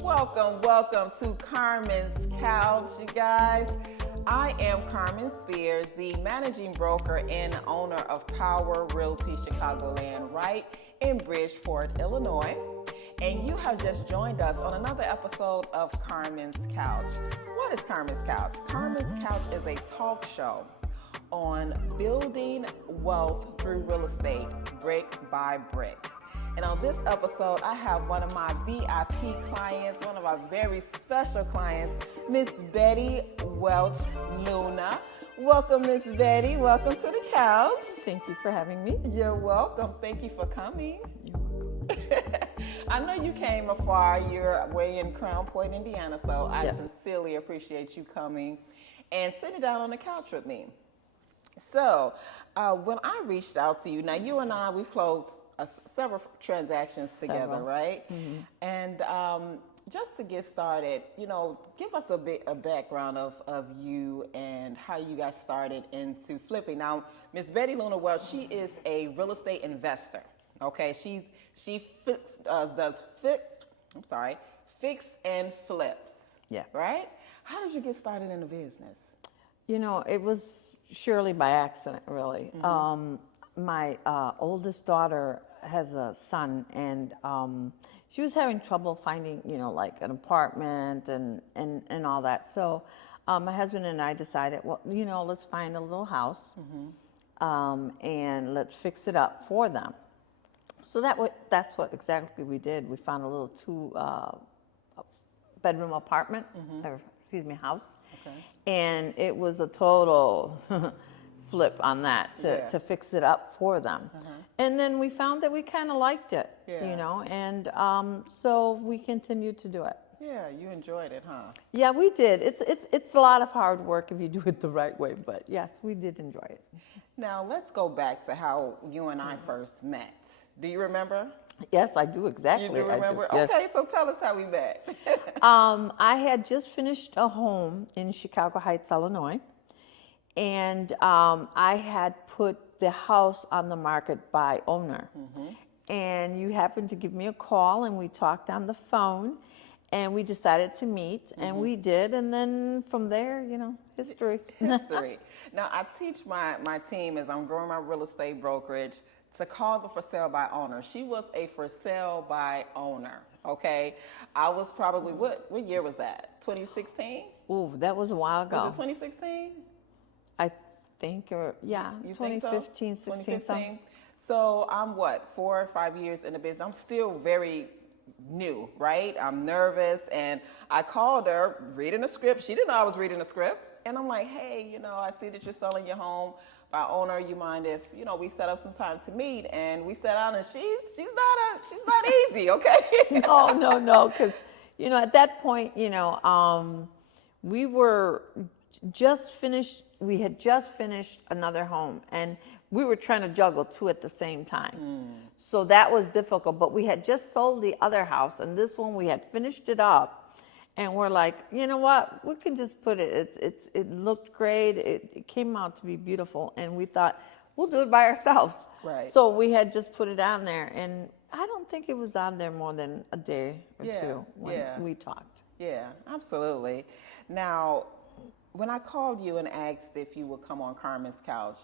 Welcome to Karmen's Couch, you guys. I am Karmen Spears, the managing broker and owner of Power Realty Chicagoland, right in Bridgeport, Illinois. And you have just joined us on another episode of Karmen's Couch. What is Karmen's Couch? Karmen's Couch is a talk show on building wealth through real estate, brick by brick. And on this episode, I have one of my VIP clients, one of our very special clients, Miss Betty Welch Luna. Welcome, Miss Betty. Welcome to the couch. Thank you for having me. You're welcome. Thank you for coming. You're welcome. I know you came afar. You're way in Crown Point, Indiana, so I sincerely appreciate you coming and sitting down on the couch with me. So when I reached out to you, now you and I, we've closed several transactions together, right? Mm-hmm. And just to get started, give us a background of you and how you got started into flipping. Now, Miss Betty Luna-Welch, she is a real estate investor. Okay, she does fix and flips. Yeah. Right? How did you get started in the business? It was surely by accident, really. Mm-hmm. My oldest daughter has a son, and she was having trouble finding, like an apartment and all that. So my husband and I decided, well, let's find a little house, mm-hmm. And let's fix it up for them. So that's what exactly we did. We found a little bedroom apartment, mm-hmm. House. Okay. And it was a total flip on that to fix it up for them. Uh-huh. And then we found that we kind of liked it, and so we continued to do it. Yeah, you enjoyed it, huh? Yeah, we did. It's a lot of hard work if you do it the right way, but yes, we did enjoy it. Now, let's go back to how you and I first met. Do you remember? Yes, I do exactly. You do remember? Yes. Okay, so tell us how we met. I had just finished a home in Chicago Heights, Illinois, and I had put the house on the market by owner. Mm-hmm. And you happened to give me a call, and we talked on the phone, and we decided to meet, mm-hmm. and we did, and then from there, history. History. Now, I teach my team as I'm growing my real estate brokerage to call the for sale by owner. She was a for sale by owner, okay? I was probably, what year was that? 2016? Ooh, that was a while ago. Was it 2016? I think, or yeah, you 2015, think so? 16, 2015. So I'm 4 or 5 years in the business. I'm still very new, right? I'm nervous, and I called her reading a script. She didn't know I was reading a script. And I'm like, hey, I see that you're selling your home by owner. You mind if, we set up some time to meet? And we sat down, and she's not easy, okay? No, because, at that point, we were just finished, we had just finished another home, and we were trying to juggle two at the same time. Mm. So that was difficult, but we had just sold the other house, and this one we had finished it up. And we're like, you know what? We can just put it. It looked great. It came out to be beautiful, and we thought we'll do it by ourselves. Right. So we had just put it on there, and I don't think it was on there more than a day or two when we talked. Yeah, absolutely. Now, when I called you and asked if you would come on Karmen's Couch,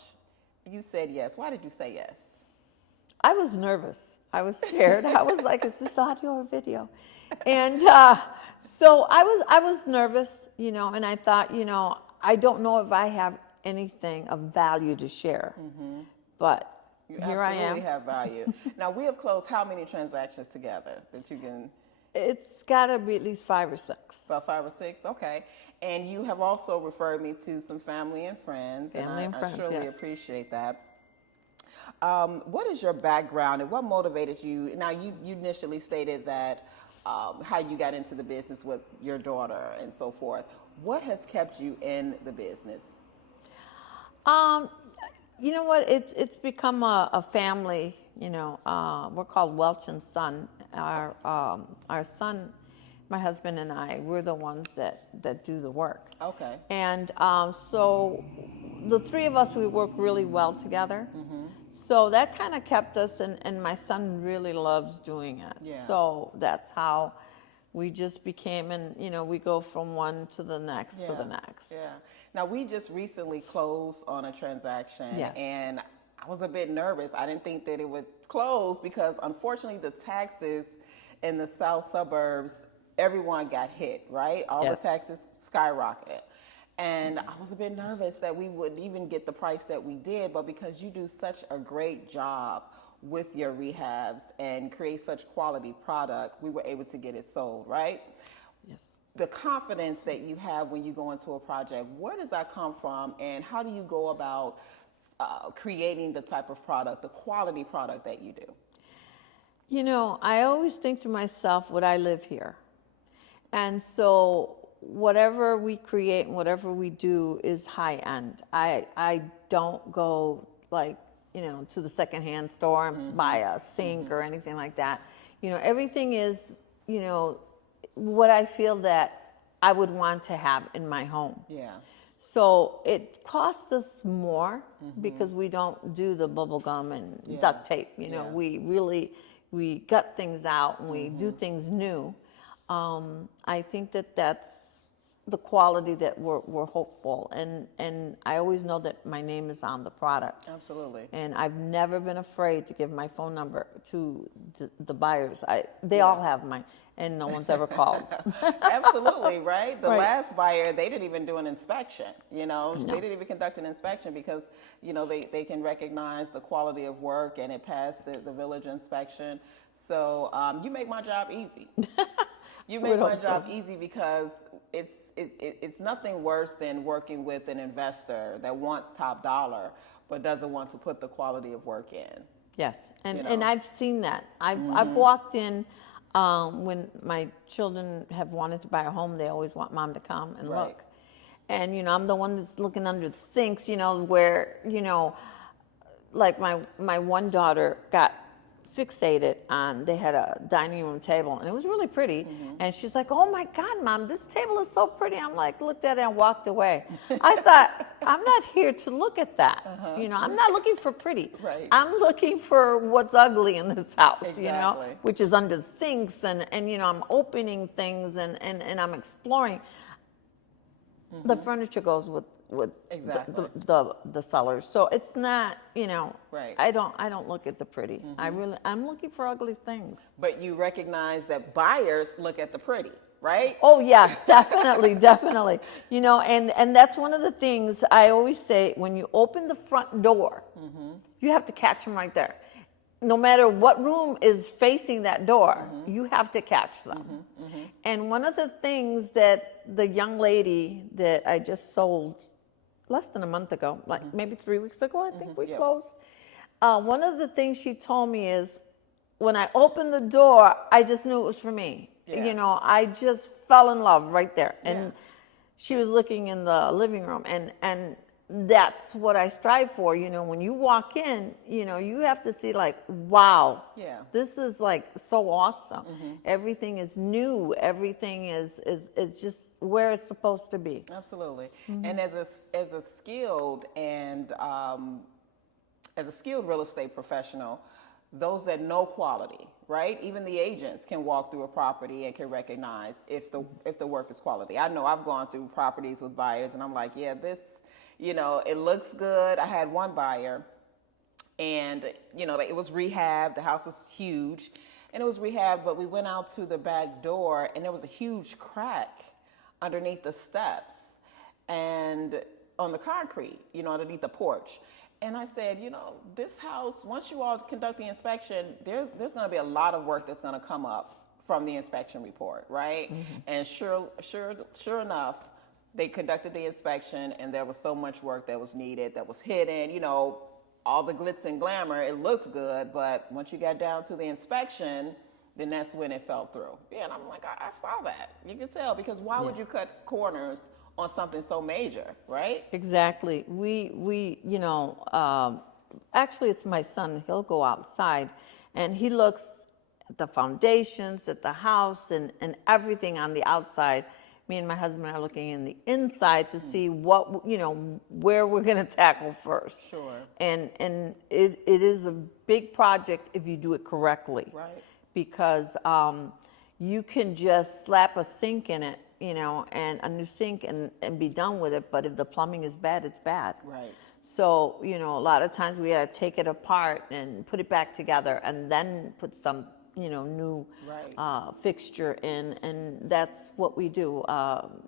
you said yes. Why did you say yes? I was nervous. I was scared. I was like, is this audio or video? And so I was nervous, and I thought, I don't know if I have anything of value to share, mm-hmm. but here I am. You absolutely have value. Now, we have closed how many transactions together that you can? It's got to be at least 5 or 6. About 5 or 6, okay. And you have also referred me to some family and friends. I surely appreciate that. What is your background and what motivated you? Now, you initially stated that how you got into the business with your daughter and so forth. What has kept you in the business? You know what? It's become a family. We're called Welch and Son. Our son, my husband and I, we're the ones that do the work. Okay. And so the three of us, we work really well together. Mm-hmm. So that kind of kept us, and my son really loves doing it. Yeah. So that's how we just became, and we go from one to the next to the next. Yeah. Now we just recently closed on a transaction, Yes. and I was a bit nervous. I didn't think that it would close because unfortunately the taxes in the south suburbs, everyone got hit, right? All Yes. the taxes skyrocketed. And I was a bit nervous that we wouldn't even get the price that we did, but because you do such a great job with your rehabs and create such quality product, we were able to get it sold, right? Yes. The confidence that you have when you go into a project, where does that come from, and how do you go about creating the type of product, the quality product that you do? I always think to myself, would I live here? And so whatever we create and whatever we do is high end. I don't go like, to the secondhand store and buy a sink or anything like that. Everything is, what I feel that I would want to have in my home. Yeah. So it costs us more because we don't do the bubble gum and duct tape. We gut things out and we do things new. I think that that's the quality that we're hopeful, and I always know that my name is on the product. Absolutely. And I've never been afraid to give my phone number to the buyers. They all have mine, and no one's ever called. Absolutely, right? The Right. last buyer, they didn't even do an inspection, No. They didn't even conduct an inspection because, they can recognize the quality of work and it passed the village inspection. So you make my job easy. You make my job easy because it's nothing worse than working with an investor that wants top dollar but doesn't want to put the quality of work in. Yes, and I've seen that. I've walked in when my children have wanted to buy a home. They always want mom to come and Right. look, and I'm the one that's looking under the sinks. Where like my one daughter got fixated on, they had a dining room table and it was really pretty, and she's like, oh my god, mom, this table is so pretty. I'm like, looked at it and walked away. I thought, I'm not here to look at that. I'm not looking for pretty. Right. I'm looking for what's ugly in this house. Exactly. Which is under the sinks, and I'm opening things and I'm exploring. The furniture goes with Exactly. the sellers. So it's not, Right. I don't look at the pretty. I'm looking for ugly things. But you recognize that buyers look at the pretty, right? Oh yes, definitely, definitely. And that's one of the things I always say, when you open the front door, you have to catch them right there. No matter what room is facing that door, you have to catch them. And one of the things that the young lady that I just sold less than a month ago, like maybe 3 weeks ago, I think we closed. One of the things she told me is, when I opened the door, I just knew it was for me. Yeah. I just fell in love right there. And she was looking in the living room, and that's what I strive for. When you walk in, you have to see like, wow, this is like so awesome. Everything is new. Everything is just where it's supposed to be. Absolutely. And as a skilled and as a skilled real estate professional, those that know quality, right? Even the agents can walk through a property and can recognize if the work is quality. I know I've gone through properties with buyers and I'm like, yeah, this, it looks good. I had one buyer and, it was rehab. The house was huge and it was rehab, but we went out to the back door and there was a huge crack underneath the steps and on the concrete, underneath the porch. And I said, this house, once you all conduct the inspection, there's going to be a lot of work that's going to come up from the inspection report, right? And sure enough, they conducted the inspection and there was so much work that was needed, that was hidden, all the glitz and glamour, it looks good, but once you got down to the inspection, then that's when it fell through. Yeah, and I'm like, I saw that. You can tell, because why would you cut corners on something so major, right? Exactly. Actually, it's my son. He'll go outside and he looks at the foundations, at the house, and everything on the outside. Me and my husband are looking in the inside to see what, where we're going to tackle first. Sure. And it is a big project if you do it correctly. Right. Because you can just slap a sink in it, and a new sink and be done with it. But if the plumbing is bad, it's bad. Right. So, a lot of times we got to take it apart and put it back together and then put some, new Right. fixture in. And that's what we do.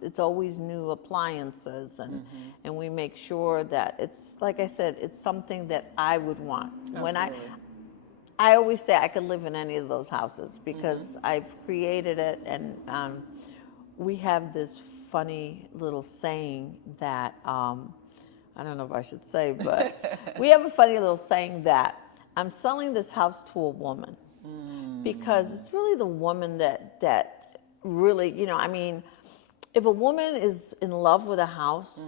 It's always new appliances, and we make sure that it's, like I said, it's something that I would want. When Absolutely. I always say I could live in any of those houses because I've created it, and we have this funny little saying that I don't know if I should say, but we have a funny little saying that I'm selling this house to a woman because it's really the woman that really, I mean, if a woman is in love with a house,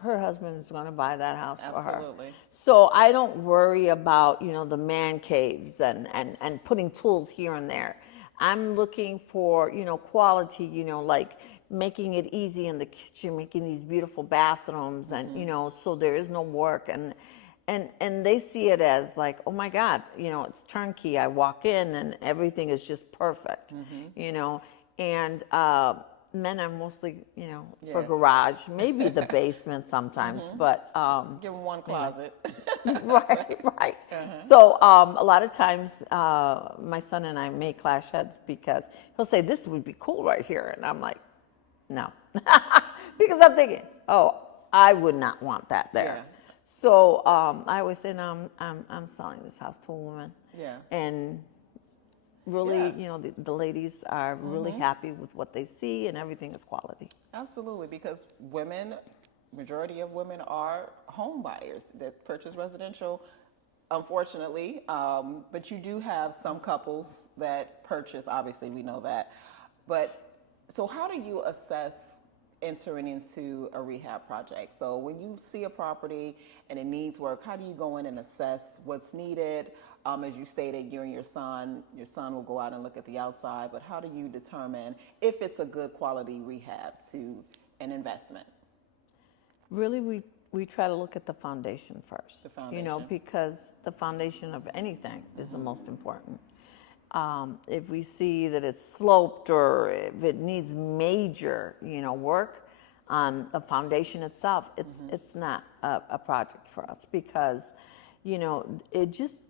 her husband is going to buy that house for her. Absolutely. So I don't worry about, the man caves and putting tools here and there. I'm looking for, quality, like making it easy in the kitchen, making these beautiful bathrooms, and, so there is no work. And they see it as like, oh my God, it's turnkey. I walk in and everything is just perfect, and men are mostly, for Yeah. garage, maybe the basement sometimes, but Give them one closet. right. So a lot of times my son and I may clash heads because he'll say, this would be cool right here. And I'm like, no. Because I'm thinking, oh, I would not want that there. Yeah. So I always say, no, I'm selling this house to a woman. Yeah. And really, Yeah. the ladies are really happy with what they see, and everything is quality. Absolutely, because majority of women are home buyers that purchase residential, unfortunately. But you do have some couples that purchase, obviously, we know that. But so how do you assess entering into a rehab project? So when you see a property and it needs work, how do you go in and assess what's needed? As you stated, you and your son will go out and look at the outside, but how do you determine if it's a good quality rehab to an investment? Really, we try to look at the foundation first. The foundation. Because the foundation of anything is the most important. If we see that it's sloped or if it needs major, work on the foundation itself, it's not a project for us because, it just,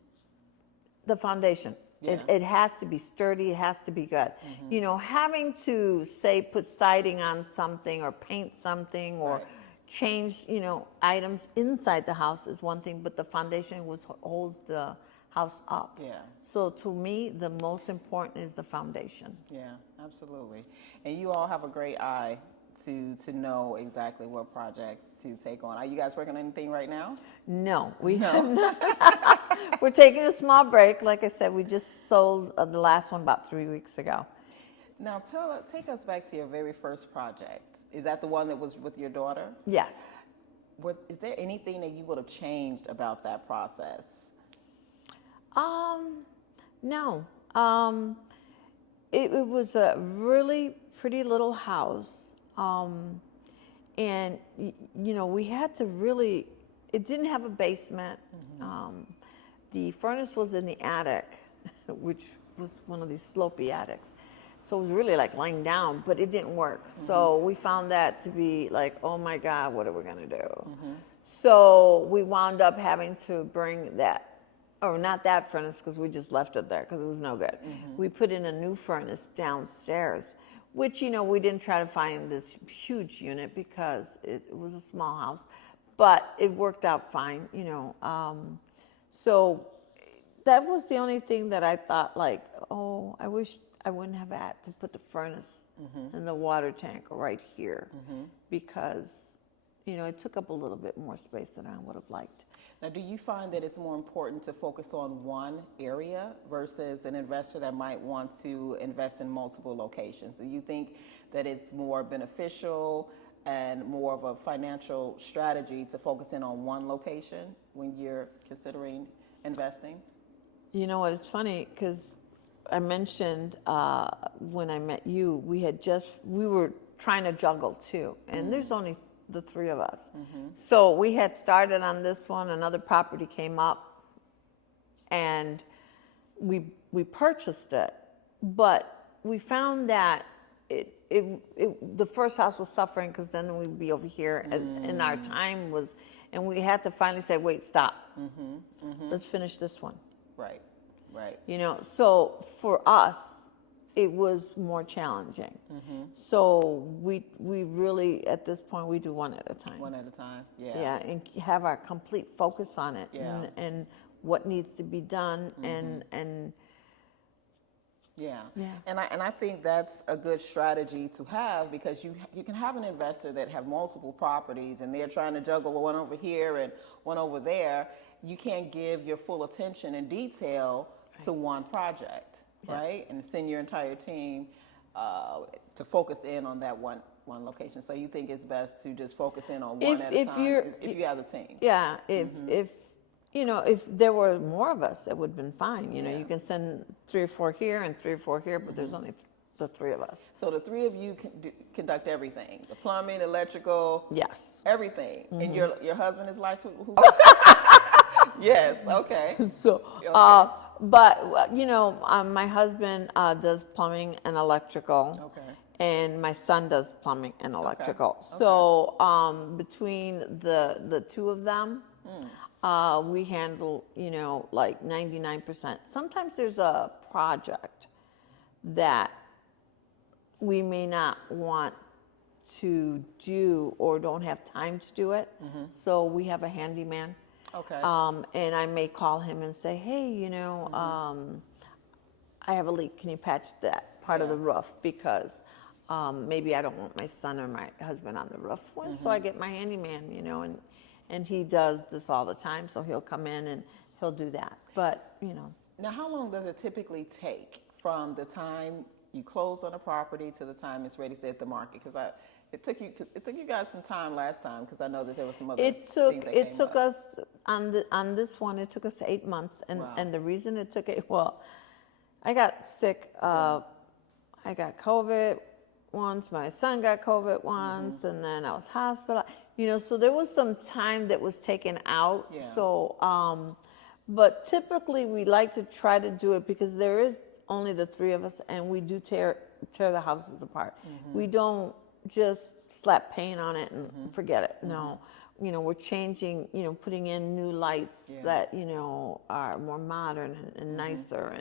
the foundation, Yeah. it has to be sturdy, it has to be good. Having to, say, put siding on something or paint something or Right. change, items inside the house is one thing, but the foundation holds the house up. Yeah. So to me, the most important is the foundation. Yeah, absolutely. And you all have a great eye to know exactly what projects to take on. Are you guys working on anything right now? No, we have not. We're taking a small break. Like I said, we just sold the last one about 3 weeks ago. Now, take us back to your very first project. Is that the one that was with your daughter? Yes. Is there anything that you would have changed about that process? No. It was a really pretty little house. And, we had to really, it didn't have a basement. The furnace was in the attic, which was one of these slopey attics. So it was really like laying down, but it didn't work. So we found that to be like, oh my God, what are we going to do? So we wound up having to bring that, or not that furnace, because we just left it there because it was no good. We put in a new furnace downstairs, which, we didn't try to find this huge unit because it was a small house, but it worked out fine, So that was the only thing that I thought like, oh, I wish I wouldn't have had to put the furnace and the water tank right here because, it took up a little bit more space than I would have liked. Now, do you find that it's more important to focus on one area versus an investor that might want to invest in multiple locations? Do you think that it's more beneficial and more of a financial strategy to focus in on one location when you're considering investing? You know what, it's funny because I mentioned when I met you, we were trying to juggle too, and there's only the three of us. So we had started on this one, another property came up, and we purchased it, but we found that the first house was suffering because then we'd be over here as and our time was, and we had to finally say, wait, stop. Let's finish this one. Right. Right. You know, so for us, it was more challenging. So we really, at this point, we do one at a time. One at a time. Yeah. Yeah, and have our complete focus on it, Yeah. and what needs to be done, and Yeah. Yeah. And I think that's a good strategy to have, because you can have an investor that have multiple properties and they're trying to juggle one over here and one over there. You can't give your full attention and detail to one project, Yes. right? And send your entire team to focus in on that one location. So you think it's best to just focus in on one at a time if you have a team. Yeah, if you know, if there were more of us, that would have been fine. You know, Yeah. you can send 3 or 4 here and 3 or 4 here, but there's only the 3 of us. So the 3 of you conduct everything: the plumbing, electrical, Yes. everything. And your husband is licensed. Yes. Okay. So, Okay. but you know, my husband does plumbing and electrical. Okay. And my son does plumbing and electrical. Okay. So between the 2 of them, we handle, you know, like 99%. Sometimes there's a project that we may not want to do or don't have time to do it. So we have a handyman. Okay. And I may call him and say, hey, you know, I have a leak. Can you patch that part of the roof? Because maybe I don't want my son or my husband on the roof. So I get my handyman, you know, and he does this all the time. So he'll come in and he'll do that. But, you know. Now, how long does it typically take from the time you close on a property to the time it's ready to hit the market? Because it took you guys some time last time, because I know that there was some other things that came took up. us on this one. It took us 8 months, and Wow. and the reason it took it, well, I got sick. I got COVID once. My son got COVID once, and then I was hospitalized. You know, so there was some time that was taken out. Yeah. So, but typically we like to try to do it because there is only the 3 of us, and we do tear the houses apart. We don't just slap paint on it and forget it. No, you know, we're changing, you know, putting in new lights that, you know, are more modern and nicer,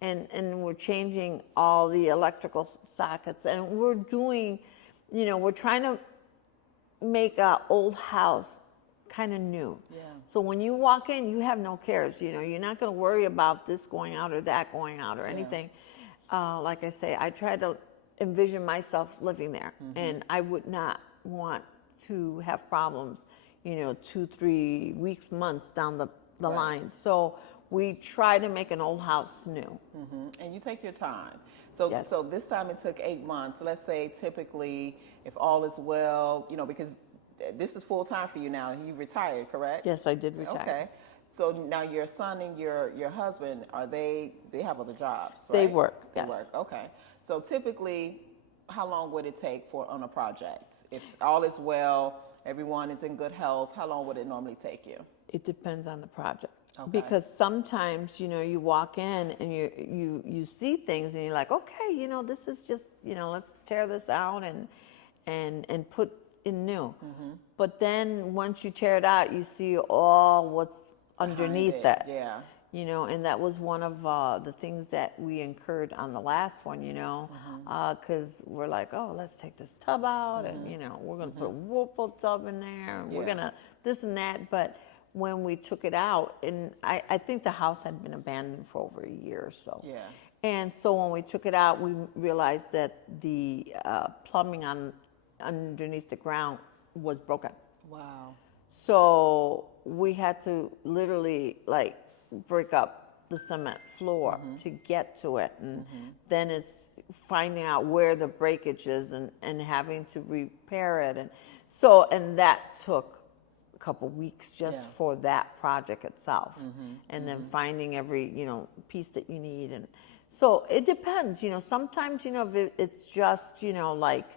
and we're changing all the electrical sockets, and we're doing, you know, we're trying to make an old house kind of new. Yeah. So when you walk in, you have no cares. You know, you're not going to worry about this going out or that going out or anything. Like I say, I try to envision myself living there, and I would not want to have problems, you know, 2, 3 weeks, months down the line. So we try to make an old house new. And you take your time. So Yes. so this time it took 8 months. Let's say typically, if all is well, you know, because this is full time for you now. You retired, correct? Yes, I did retire. Okay. So now your son and your husband, they have other jobs, right? They work, They yes. work. Okay. So typically, how long would it take on a project? If all is well, everyone is in good health, how long would it normally take you? It depends on the project. Okay. Because sometimes, you know, you walk in and you see things and you're like, okay, you know, this is just, you know, let's tear this out and put in new. But then once you tear it out, you see all what's underneath Behind that. it, yeah. You know, and that was one of the things that we incurred on the last one, you know, because we're like, oh, let's take this tub out and, you know, we're going to put a whirlpool tub in there and we're going to this and that. But when we took it out, and I think the house had been abandoned for over a year or so. Yeah. And so when we took it out, we realized that the plumbing underneath the ground was broken. Wow. So we had to literally like break up the cement floor to get to it. And then it's finding out where the breakage is and having to repair it. And that took a couple weeks just for that project itself. And then finding every, you know, piece that you need. And so it depends, you know, sometimes, you know, if it's just, you know, like,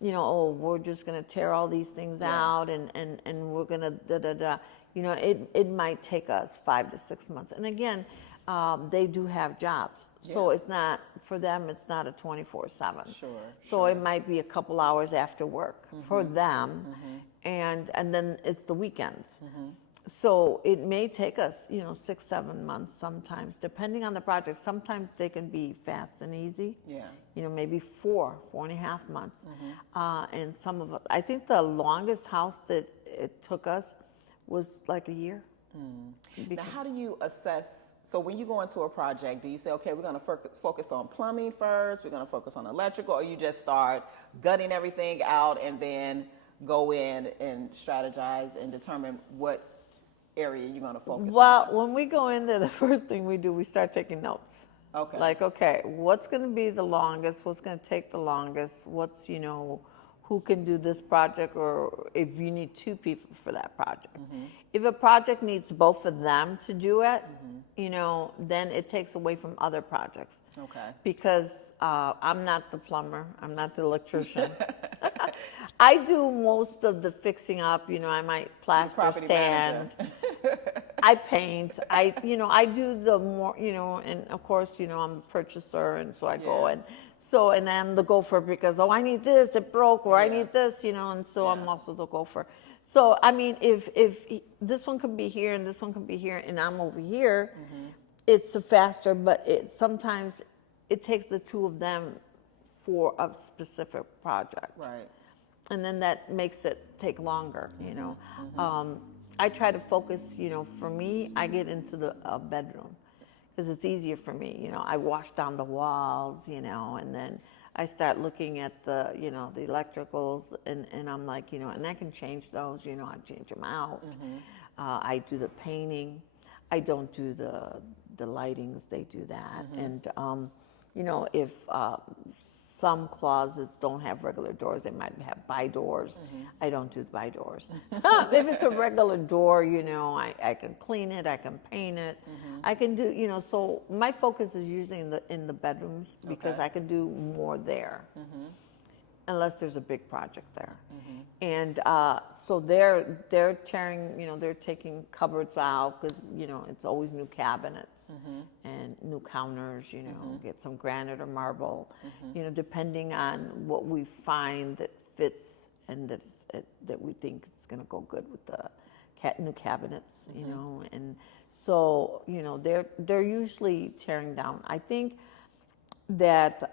you know, oh, we're just going to tear all these things out and we're going to da-da-da. You know, it might take us 5 to 6 months. And again, they do have jobs. So Yeah. it's not, for them, it's not a 24/7. Sure. So it might be a couple hours after work for them, Mm-hmm. and then it's the weekends. So it may take us, 6, 7 months sometimes, depending on the project. Sometimes they can be fast and easy. Yeah. Maybe 4.5 months. And some of it, I think the longest house that it took us was like a year. Now, how do you assess? So when you go into a project, do you say, okay, we're going to focus on plumbing first, we're going to focus on electrical, or you just start gutting everything out and then go in and strategize and determine what area you're going to focus Well, on? when we go in there, the first thing we do, we start taking notes. Okay. Like, okay, what's going to be the longest? What's going to take the longest? What's, who can do this project, or if you need 2 people for that project. If a project needs both of them to do it, then it takes away from other projects. Okay. Because I'm not the plumber, I'm not the electrician. I do most of the fixing up, I might plaster, Property sand. manager. I paint. I do the more, and of course, I'm the purchaser, and so I go Yeah. and I'm the gopher because I need this, it broke, or I Yeah. need this, and so I'm Yeah. also the gopher. So I mean, if this one can be here and this one can be here, and I'm over here, it's faster. But sometimes it takes the 2 of them for a specific project. Right. And then that makes it take longer, I try to focus, for me, I get into the bedroom because it's easier for me. I wash down the walls, and then I start looking at the, the electricals, and I'm like, and I can change those, I change them out. I do the painting. I don't do the lightings, they do that. And, if some closets don't have regular doors, they might have by doors. I don't do by doors. If it's a regular door, I can clean it, I can paint it, I can do, so my focus is usually in the bedrooms because Okay. I can do more there. Unless there's a big project there. And so they're tearing, they're taking cupboards out because, it's always new cabinets and new counters, get some granite or marble, depending on what we find that fits and that we think is going to go good with the new cabinets, and so, they're usually tearing down. I think that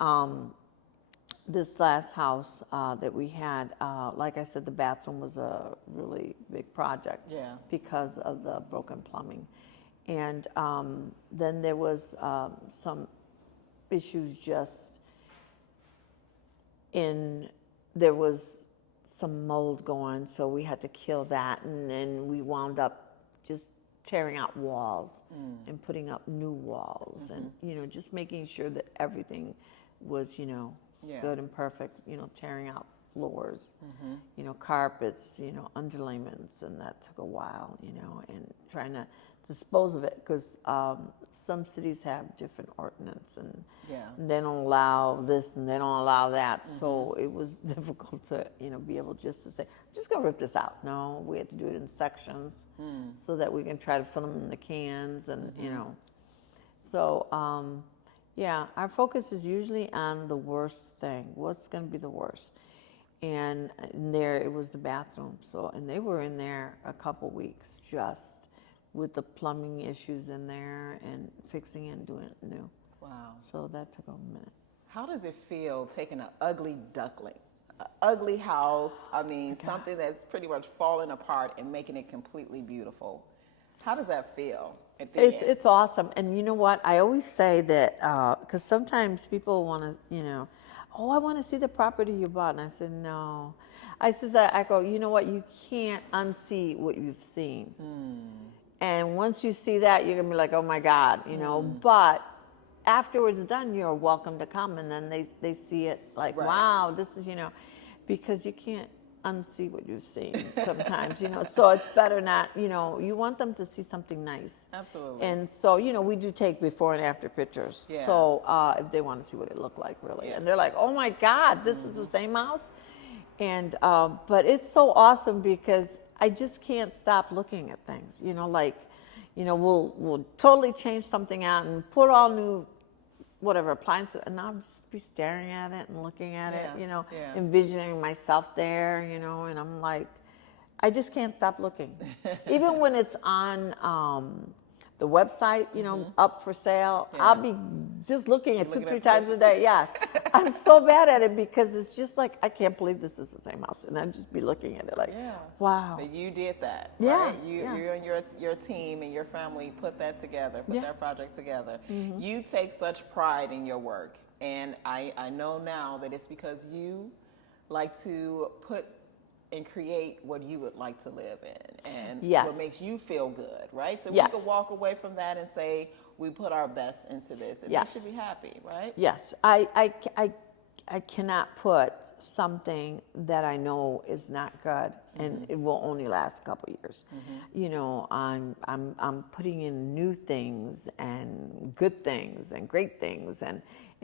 this last house that we had, like I said, the bathroom was a really big project. Yeah. Because of the broken plumbing. And then there was some issues just there was some mold going, so we had to kill that, and then we wound up just tearing out walls and putting up new walls, and just making sure that everything was Yeah. good and perfect, tearing out floors, carpets, underlayments, and that took a while, and trying to dispose of it because some cities have different ordinance and Yeah. they don't allow this and they don't allow that. So it was difficult to, be able just to say, I'm just going to rip this out. No, we had to do it in sections so that we can try to fit them in the cans and, So, yeah, our focus is usually on the worst thing. What's going to be the worst? And there it was the bathroom. So, and they were in there a couple weeks just with the plumbing issues in there and fixing it and doing it new. Wow. So that took a minute. How does it feel taking an ugly duckling, an ugly house? I mean, something that's pretty much falling apart and making it completely beautiful. How does that feel at the end? It's awesome. And you know what? I always say that because sometimes people want to, oh, I want to see the property you bought. And I said, no. I go, you know what? You can't unsee what you've seen. And once you see that, you're going to be like, oh my God, But afterwards done, you're welcome to come. And then they see it like, Right. wow, this is, because you can't unsee what you've seen sometimes, So it's better not, you want them to see something nice. Absolutely. And so, we do take before and after pictures. Yeah. So if they want to see what it looked like, really. Yeah. And they're like, oh my God, this is the same house? And, but it's so awesome because I just can't stop looking at things, we'll totally change something out and put all new whatever appliances, and I'll just be staring at it and looking at it, envisioning myself there, and I'm like, I just can't stop looking. Even when it's on the website, up for sale, I'll be just looking at 2-3 times a day. Yes. I'm so bad at it because it's just like, I can't believe this is the same house. And I'd just be looking at it like, wow. But you did that, yeah. right? You and your team and your family put that together, put that project together. You take such pride in your work. And I know now that it's because you like to put and create what you would like to live in and what makes you feel good, right? So we could walk away from that and say, we put our best into this, and we should be happy, right? Yes, I cannot put something that I know is not good and it will only last a couple years. I'm putting in new things and good things and great things, and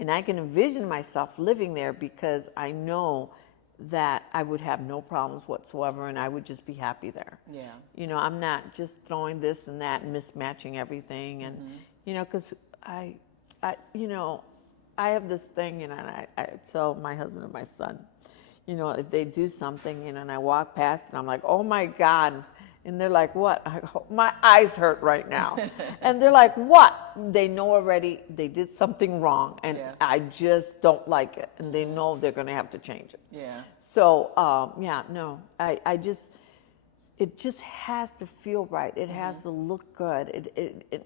I can envision myself living there because I know that I would have no problems whatsoever and I would just be happy there. Yeah. I'm not just throwing this and that and mismatching everything, and because I have this thing, and I tell my husband and my son, if they do something, and I walk past and I'm like, oh my God. And they're like, what? I go, my eyes hurt right now. And they're like, what? They know already they did something wrong, and I just don't like it. And they know they're going to have to change it. Yeah. So, no, it just has to feel right. It has to look good.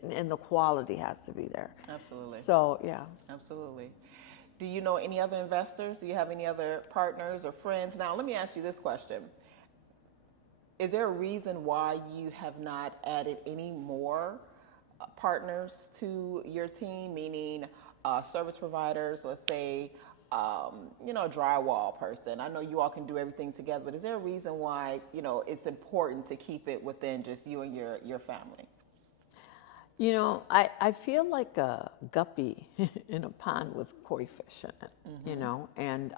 And the quality has to be there. Absolutely. So, yeah. Absolutely. Do you know any other investors? Do you have any other partners or friends? Now, let me ask you this question. Is there a reason why you have not added any more partners to your team, meaning service providers, let's say, a drywall person? I know you all can do everything together, but is there a reason why, it's important to keep it within just you and your family? I feel like a guppy in a pond with koi fish in it, and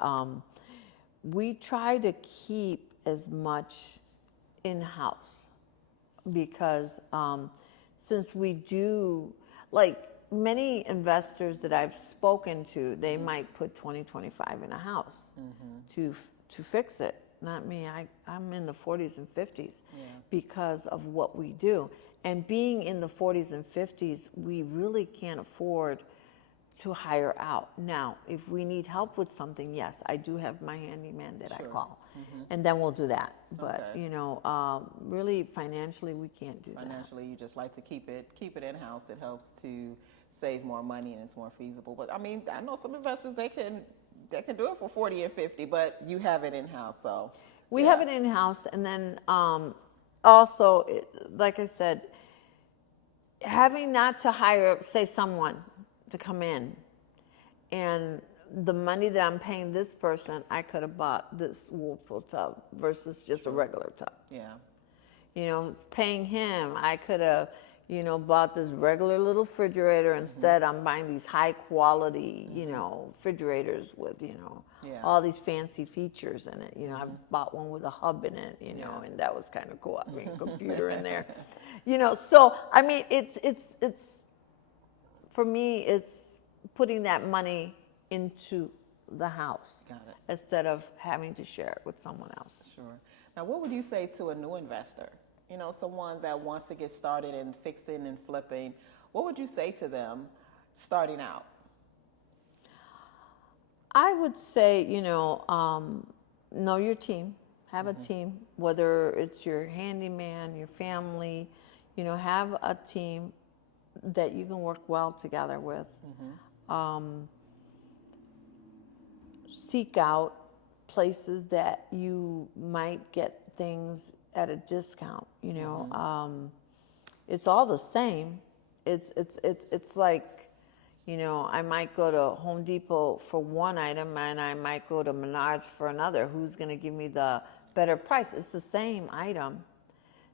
we try to keep as much in-house because since we do, like many investors that I've spoken to, they might put 20-25 in a house to fix it. Not me. I'm in the 40s and 50s because of what we do. And being in the 40s and 50s, we really can't afford to hire out. Now, if we need help with something, yes, I do have my handyman that I call. And then we'll do that. But, really financially, we can't do that. Financially, you just like to keep it in-house. It helps to save more money and it's more feasible. But I mean, I know some investors, they can do it for 40 and 50, but you have it in-house, so. We have it in-house, and then also, like I said, having not to hire, say, someone to come in, and the money that I'm paying this person, I could have bought this Whirlpool tub versus just a regular tub. Yeah. Paying him, I could have, bought this regular little refrigerator. Instead, I'm buying these high quality, refrigerators with, all these fancy features in it. I bought one with a hub in it, and that was kind of cool. I mean, computer in there, So I mean, it's for me, it's putting that money into the house instead of having to share it with someone else. Sure. Now, what would you say to a new investor? Someone that wants to get started in fixing and flipping. What would you say to them starting out? I would say, know your team. Have a team, whether it's your handyman, your family, have a team that you can work well together with. Seek out places that you might get things at a discount. It's all the same. It's like, I might go to Home Depot for one item and I might go to Menards for another. Who's going to give me the better price? It's the same item.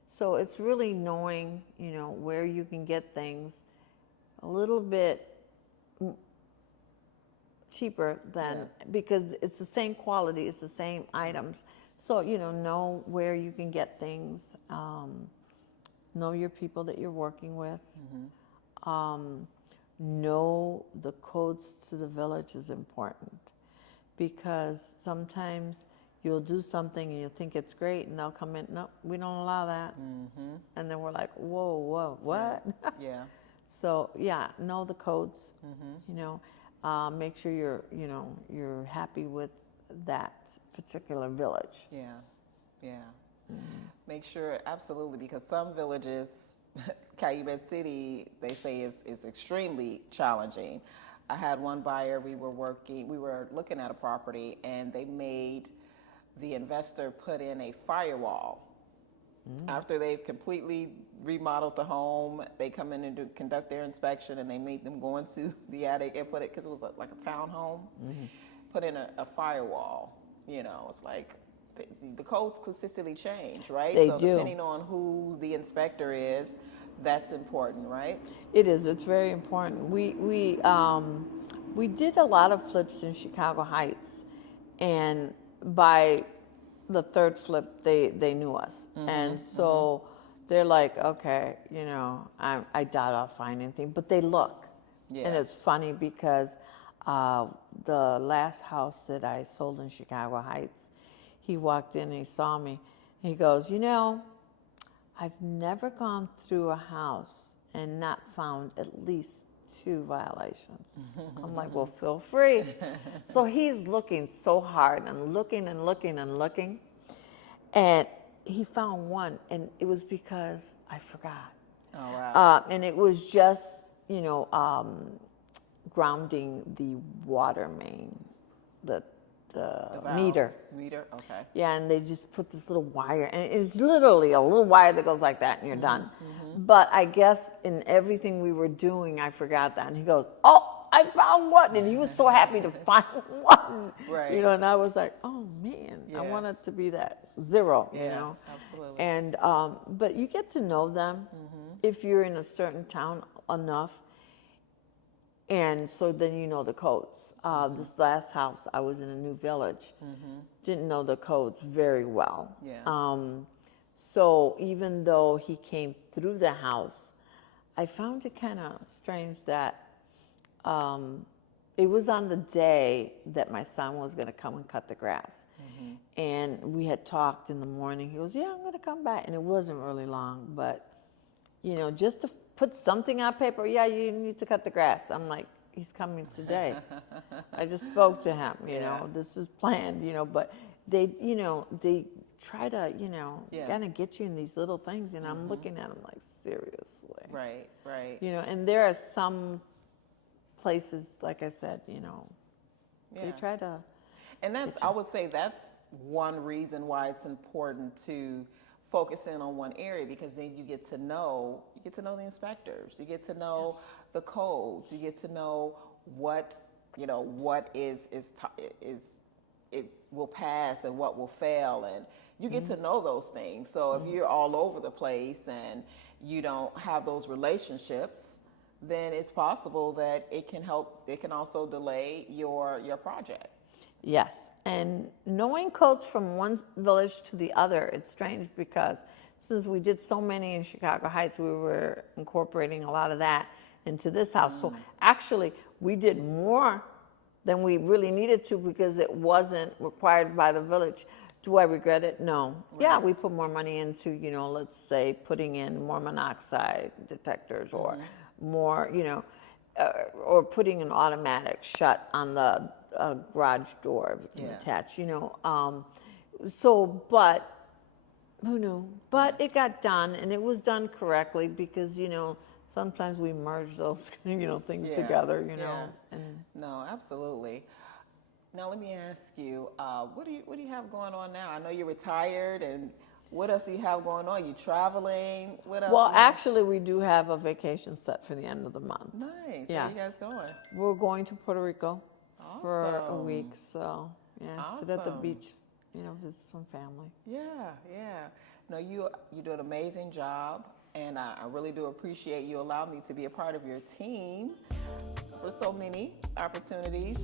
So it's really knowing, where you can get things a little bit cheaper than, because it's the same quality, it's the same items. So, know where you can get things know your people that you're working with. Know the codes to the village is important, because sometimes you'll do something and you think it's great, and they'll come in, no, we don't allow that. And then we're like, whoa, what? Yeah. So yeah, know the codes. You know, make sure you're happy with that particular village. Yeah. Make sure, absolutely, because some villages, Calumet City, they say is extremely challenging. I had one buyer, we were looking at a property, and they made the investor put in a firewall. After they've completely remodeled the home, they come in and conduct their inspection, and they made them go into the attic and put it, because it was like a townhome, put in a firewall. You know, it's like the codes consistently change, right? They so do. Depending on who the inspector is, that's important, right? It is. It's very important. We did a lot of flips in Chicago Heights, and by the third flip, they knew us, and so they're like, okay, you know, I doubt I'll find anything, but they look, and it's funny because the last house that I sold in Chicago Heights, he walked in and he saw me, and he goes, you know, I've never gone through a house and not found at least 2 violations. I'm like, well, feel free. So he's looking so hard and looking and looking and looking. And he found one, and it was because I forgot. Oh, wow. And it was just, you know, grounding the water main, the valve. meter. Meter, okay. Yeah, and they just put this little wire, and it's literally a little wire that goes like that, and you're done. But I guess in everything we were doing, I forgot that. And he goes, oh, I found one. And he was so happy to find one. Right. You know, and I was like, oh, man, I want it to be that 0, you know. Absolutely. And, but you get to know them if you're in a certain town enough. And so then you know the codes. This last house, I was in a new village, didn't know the codes very well. Yeah. So even though he came through the house, I found it kind of strange that it was on the day that my son was going to come and cut the grass. And we had talked in the morning. He goes, yeah, I'm going to come back. And it wasn't really long, but, you know, just to put something on paper, yeah, you need to cut the grass. I'm like, he's coming today. I just spoke to him, you know, this is planned, you know, but they, you know, they try to, you know, kind of get you in these little things, and I'm looking at them like, seriously. Right. You know, and there are some places, like I said, you know, they try to. And I would say that's one reason why it's important to focus in on one area, because then you get to know the inspectors, you get to know the codes, you get to know what will pass and what will fail, and you get to know those things. So if you're all over the place and you don't have those relationships, then it's possible that it can also delay your project. Yes, and knowing codes from one village to the other, it's strange because since we did so many in Chicago Heights, we were incorporating a lot of that into this house. So actually, we did more than we really needed to because it wasn't required by the village. Do I regret it? No. Right. Yeah, we put more money into, you know, let's say putting in more monoxide detectors or more, you know, or putting an automatic shut on the garage door if it's attached, you know. But who knew? But it got done, and it was done correctly because, you know, sometimes we merge those, you know, things together, you know. And no, absolutely. Now let me ask you, what do you have going on now? I know you're retired, and what else do you have going on? You traveling? What else? Well, actually, we do have a vacation set for the end of the month. Nice. Yes. Where are you guys going? We're going to Puerto Rico for a Awesome. week. So, sit at the beach, you know, visit some family. Yeah. No, you do an amazing job, and I really do appreciate you allowing me to be a part of your team for so many opportunities.